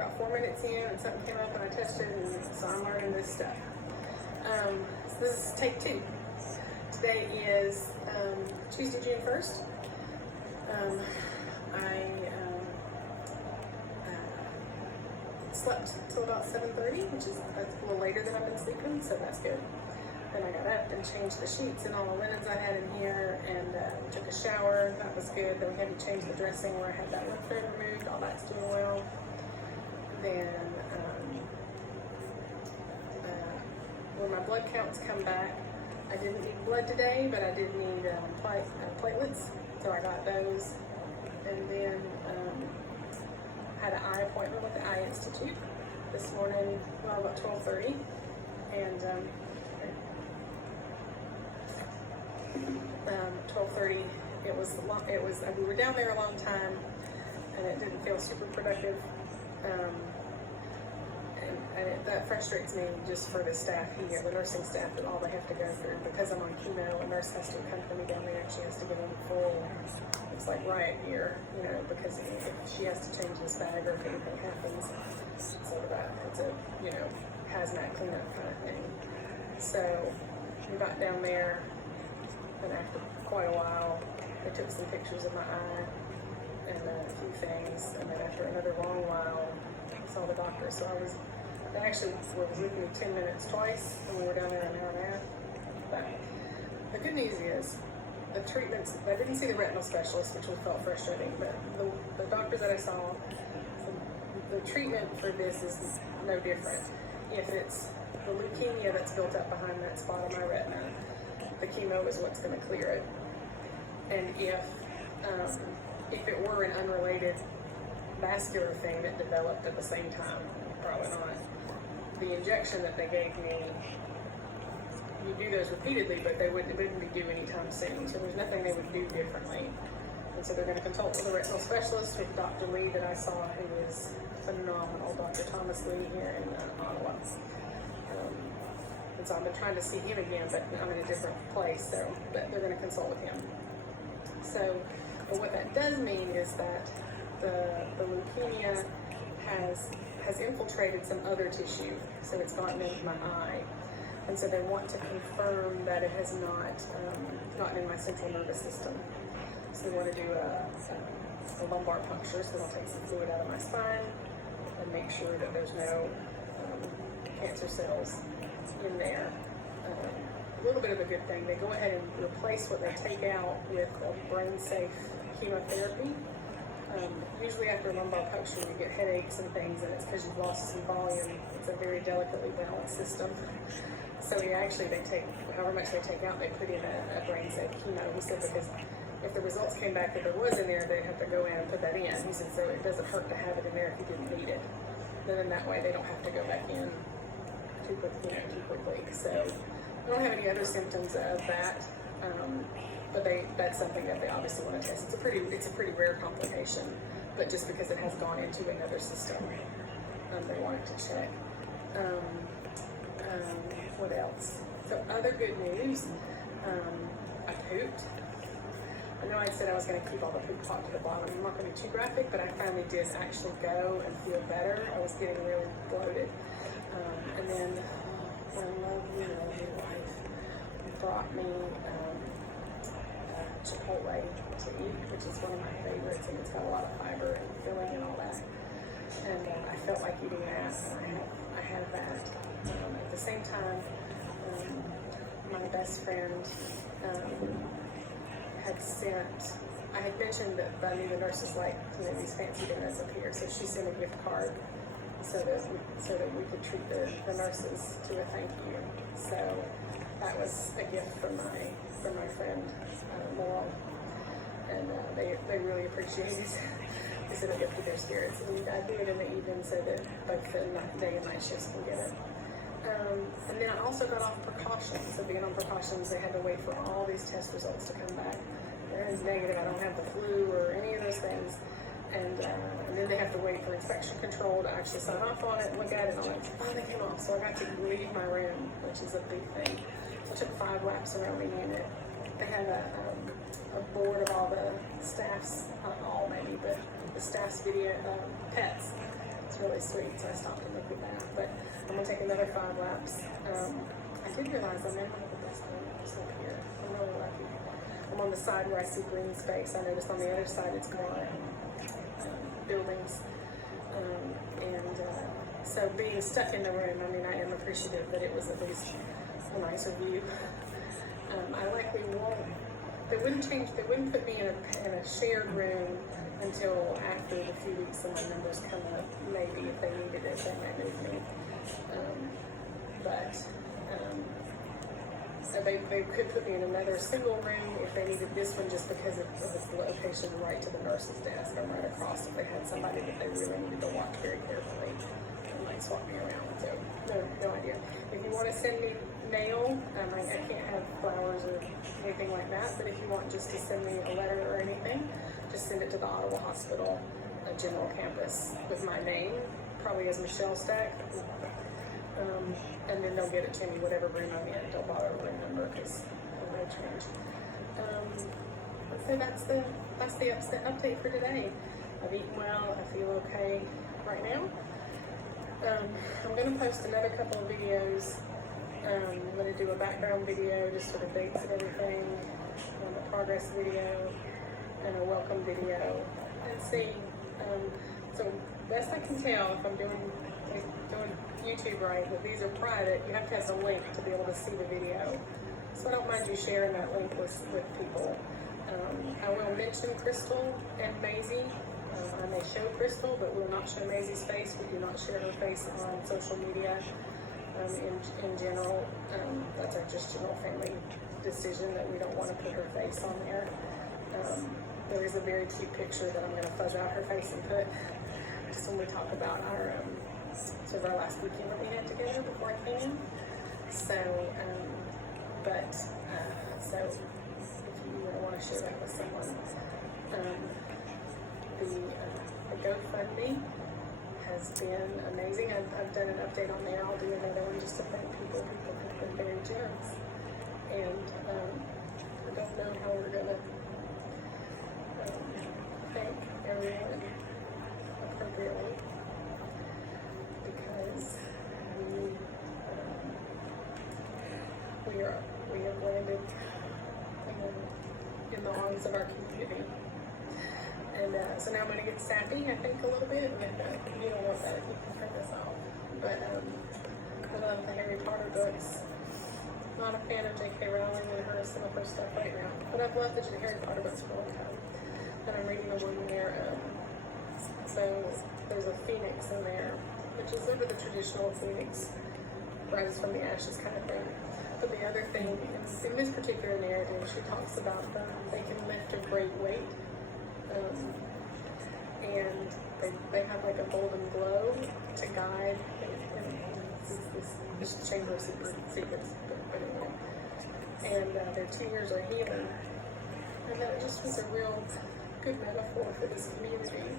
about 4 minutes in, and something came up and I touched it, and so I'm learning this stuff. So this is take 2. Today is Tuesday, June 1st. I slept till about 7:30, which is a little later than I've been sleeping, so that's good. Then I got up and changed the sheets and all the linens I had in here, and took a shower. That was good. Then we had to change the dressing where I had that lymph node removed. All that's doing well. Then when my blood counts come back, I didn't need blood today, but I did need platelets, so I got those. And then had an eye appointment with the Eye Institute this morning, about 12:30, and 12:30. We were down there a long time, and it didn't feel super productive. That frustrates me just for the staff here, the nursing staff, and all they have to go through. Because I'm on chemo, a nurse has to accompany me down there, and she has to get in full, it's like riot gear, because if she has to change this bag or if anything happens, so that it's a, hazmat cleanup kind of thing. So we got down there, and after quite a while, they took some pictures of my eye and a few things, and then after another long while, I saw the doctor. So they actually was with me 10 minutes twice, and we were down there an hour and a half. But the good news is, the treatments, I didn't see the retinal specialist, which felt frustrating, but the doctors that I saw, the treatment for this is no different. If it's the leukemia that's built up behind that spot on my retina, the chemo is what's going to clear it. And if it were an unrelated vascular thing that developed at the same time, probably not. The injection that they gave me, you do those repeatedly, but it wouldn't be due anytime soon. So there's nothing they would do differently. And so they're going to consult with a retinal specialist, with Dr. Lee that I saw, who is phenomenal, Dr. Thomas Lee here in Ottawa. And so I've been trying to see him again, but I'm in a different place, but they're going to consult with him. So, but what that does mean is that the leukemia has infiltrated some other tissue, so it's gotten into my eye. And so they want to confirm that it has not gotten in my central nervous system. So they want to do a lumbar puncture, so they'll take some fluid out of my spine and make sure that there's no cancer cells in there. A little bit of a good thing, they go ahead and replace what they take out with a brain-safe chemotherapy. Usually after a lumbar puncture you get headaches and things, and it's because you've lost some volume. It's a very delicately balanced system. So they take, however much they take out, they put in a brain-safe chemo. He said because if the results came back that there was in there, they'd have to go in and put that in. He said so it doesn't hurt to have it in there if you didn't need it. Then in that way they don't have to go back in too quickly. So I don't have any other symptoms of that. But that's something that they obviously want to test. It's a pretty rare complication, but just because it has gone into another system, they wanted to check. What else? So other good news, I pooped. I know I said I was going to keep all the poop talk to the bottom. I'm not going to be too graphic, but I finally did actually go and feel better. I was getting really bloated. And then my lovely wife brought me Chipotle to eat, which is one of my favorites, and it's got a lot of fiber and filling and all that. And I felt like eating that, and I had that. At the same time, my best friend I had mentioned that I knew the nurses like these fancy dinners up here, so she sent a gift card so that we could treat the nurses to a thank you. So that was a gift from my friend Laurel, and they really appreciated it. They said a gift to their spirits, and I do it in the evening so that both the day and night shifts can get it. And then I also got off precautions. So being on precautions, they had to wait for all these test results to come back. It's negative, I don't have the flu or any of those things. And then they have to wait for inspection control to actually sign off on it and look at it. And all that finally came off, so I got to leave my room, which is a big thing. So I took 5 laps around the unit. They had a board of all the staff's, not all maybe, but the staff's video pets. So really sweet, so I stopped and looked at that. But I'm gonna take another 5 laps. I did realize I'm in one of the best windows up here. I'm really lucky. I'm on the side where I see green space. I noticed on the other side it's more buildings. So being stuck in the room, I mean, I am appreciative that it was at least a nicer view. I likely won't. They wouldn't put me in a shared room until after the few weeks of my numbers come up. Maybe if they needed it, they might move me. So they could put me in another single room if they needed this one, just because of its location right to the nurse's desk. I'm right across. If they had somebody that they really needed to watch very carefully, they might swap me around. So no idea. If you want to send me mail, I can't have flowers or anything like that, but if you want just to send me a letter or anything, just send it to the Ottawa Hospital General Campus with my name, probably as Michelle Stack, and then they'll get it to me whatever room I'm in. Don't bother a room number because it may change. So that's the update for today. I've eaten well. I feel okay right now. I'm going to post another couple of videos. I'm going to do a background video just for the dates and everything, a progress video, and a welcome video, and see. So best I can tell, if I'm doing YouTube right, that these are private, you have to have the link to be able to see the video. So I don't mind you sharing that link with people. I will mention Crystal and Maisie. I may show Crystal, but will not show Maisie's face. We do not share her face on social media. In general, that's our just general family decision that we don't want to put her face on there. There is a very cute picture that I'm going to fuzz out her face and put just when we talk about our sort of our last weekend that we had together before I came in. So, so if you want to share that with someone, the GoFundMe has been amazing. I've done an update on there. I'll do another one just to thank people. People have been very generous, and I don't know how we're gonna thank everyone appropriately, because we have landed in the arms of our community. And so now I'm going to get sappy, I think, a little bit, and you don't want that, you can turn this off. But I love the Harry Potter books. Not a fan of J.K. Rowling and some of her stuff right now, but I've loved the Harry Potter books for a long time. And I'm reading the one there, so there's a phoenix in there, which is sort of the traditional phoenix, rises from the ashes kind of thing. But the other thing is, in this particular narrative, she talks about they can lift a great weight. And they have like a golden glow to guide, this chamber of secrets, but anyway. And their tears are healing. And that just was a real good metaphor for this community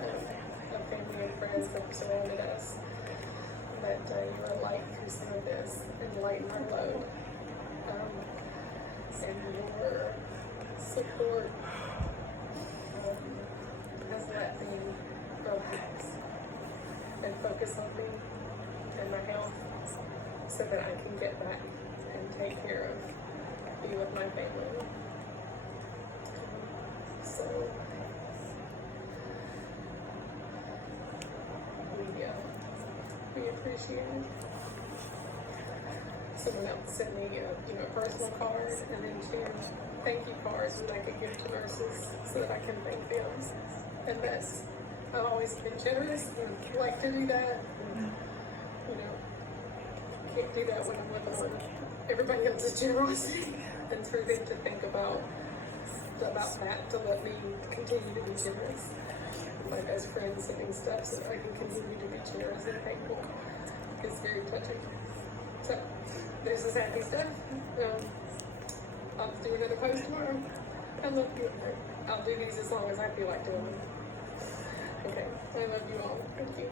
of family and friends that have surrounded us. That you are light through some of this, and lighten our load. And your support has let me relax and focus on me and my health, so that I can get back and take care of, be with my family. So we appreciate it. Someone else sent me a personal card, and then 2 thank you cards that I could give to nurses so that I can thank them. And I've always been generous and like to do that. And, can't do that when I'm living on everybody else's generosity. And for them to think about that, to let me continue to be generous. My best friend sending stuff so that I can continue to be generous and thankful is very touching. So there's this happy stuff. I'll do another post tomorrow. I love you. I'll do these as long as I feel like doing them. Okay, I love you all. Thank you.